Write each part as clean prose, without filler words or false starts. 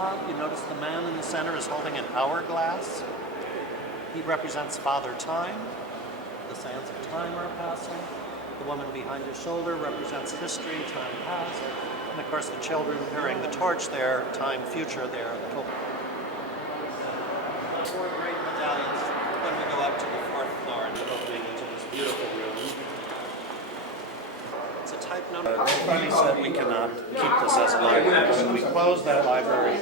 top, you notice the man in the center is holding an hourglass. He represents Father Time. The sands of time are passing. The woman behind his shoulder represents history, time past. And of course the children carrying the torch there, time future there. Four great medallions. Then we go up to the fourth floor and we're opening into this beautiful room. It's a type number. Funny said we cannot keep this as a library. So we closed that library,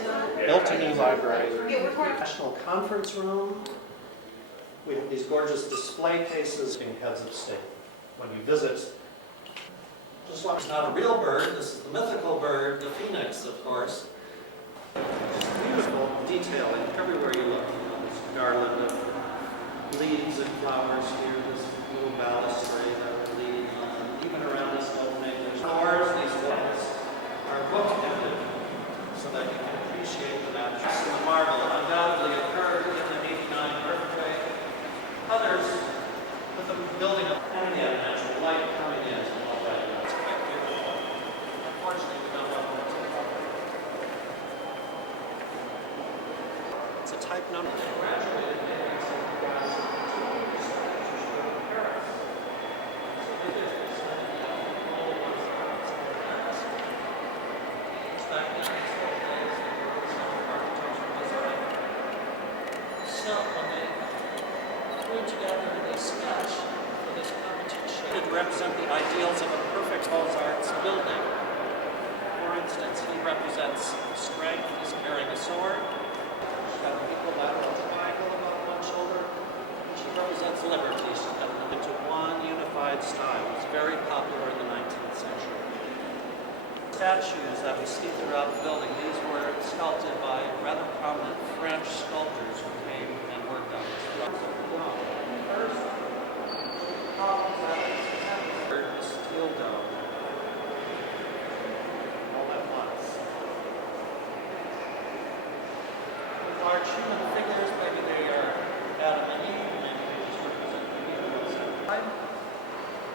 built a new library. National conference room. We have these gorgeous display cases being heads of state. When you visit, just like it's not a real bird, this is the mythical bird, the phoenix, of course. Just beautiful detailing everywhere you look. This garland of leaves and flowers here, this little balustrade that we're leading on. Even around this opening, there's doors, these walls are bookended so that you can appreciate the natural. The marble undoubtedly occurred in the 89 earthquake. Others with the building of and yet natural light coming in and all that. It's quite beautiful. Unfortunately, we don't have more to talk about. It's a type number. Graduated together in a sketch for this competition to represent the ideals of a perfect Beaux-Arts building. For instance, he represents strength, he's carrying a sword, she's got an equilateral triangle above one shoulder, and she represents liberty. She's got them into one unified style. It's very popular in the 19th century. Statues that we see throughout the building, these were sculpted by rather prominent French sculptors who came and worked on this. Steel dome. All at once. Large human figures, maybe they are Adam and Eve, maybe they just represent the heroes.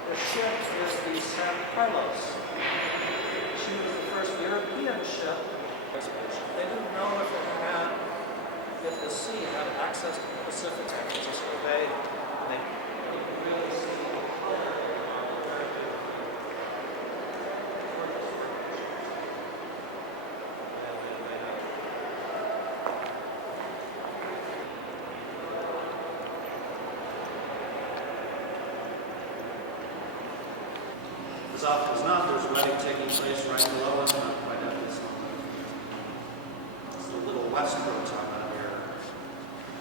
The ship is the San Carlos. She was the first European ship. They didn't know if the sea had access to the Pacific. Just obeyed. They could really see the color. As often as not, there's wedding taking place right below us, not quite at this moment. It's a little west proton out here.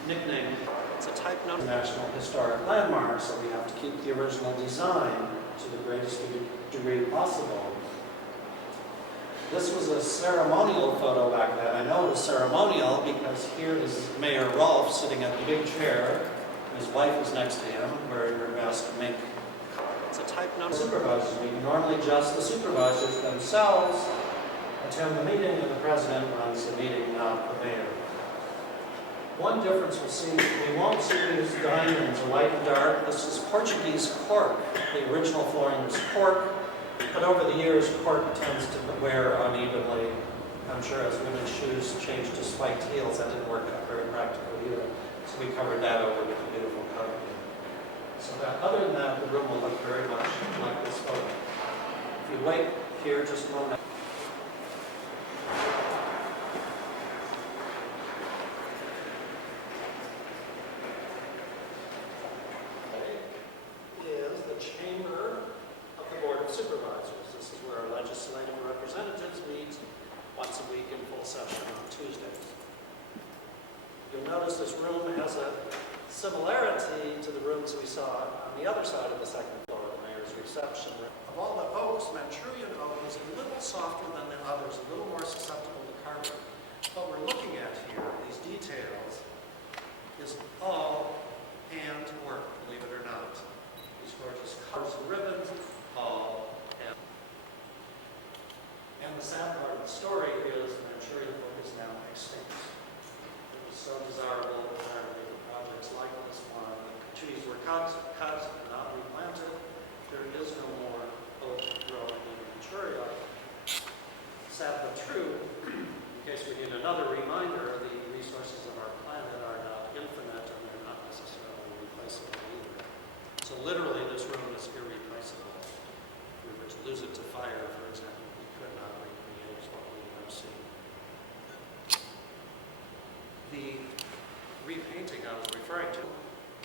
Nickname. It's a type number. National Historic Landmark, so we have to keep the original design to the greatest degree possible. This was a ceremonial photo back then. I know it was ceremonial because here is Mayor Rolfe sitting at the big chair. His wife is next to him, wearing her best make. It's a type number. Supervisors meeting. Normally just the supervisors themselves attend the meeting and the president runs the meeting, not the mayor. One difference we won't see these diamonds, white and dark. This is Portuguese cork. The original flooring was cork, but over the years cork tends to wear unevenly. I'm sure as women's shoes changed to spiked heels, that didn't work out very practically either. So we covered that over with a beautiful cover. So that, other than that, the room will look very much like this photo. If you wait here just a moment. Is the chamber of the Board of Supervisors. This is where our legislative representatives meet once a week in full session on Tuesdays. You'll notice this room has a similarity to the rooms we saw on the other side of the second floor, the mayor's reception. Of all the oaks, Manchurian oak is a little softer than the others, a little more susceptible to carbon. What we're looking at here, these details, is all hand work, believe it or not. These gorgeous colors and ribbons, all hand. And the sad part of the story is the Manchurian oak is now extinct. It was so desirable projects like this one. The trees were cut and not replanted. There is no more oak growing in Manchuria. Sad but true, in case we need another. another reminder, the resources of our planet are not infinite and they're not necessarily replaceable either. So literally this room is irreplaceable. If we were to lose it to fire, for example, we could not recreate what we have seen. The repainting I was referring to,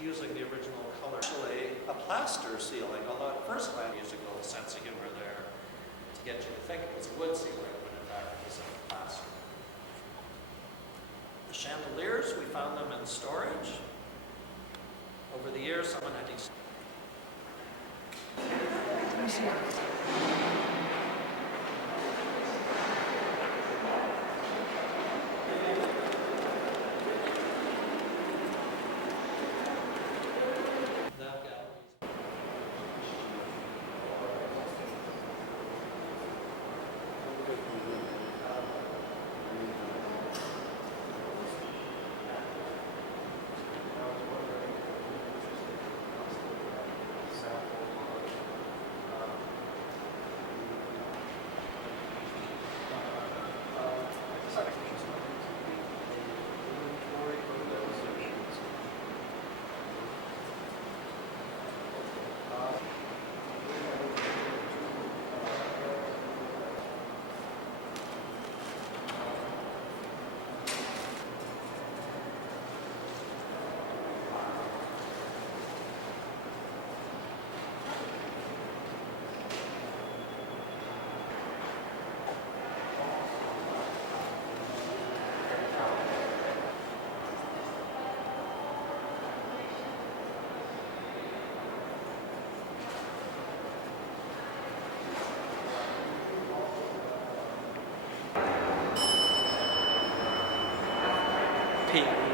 using the original color, actually a plaster ceiling, although at first glance musical sense of humor there to get you to think it was a wood ceiling, when in fact it was a plaster. The chandeliers, we found them in storage. Over the years, someone had these. P.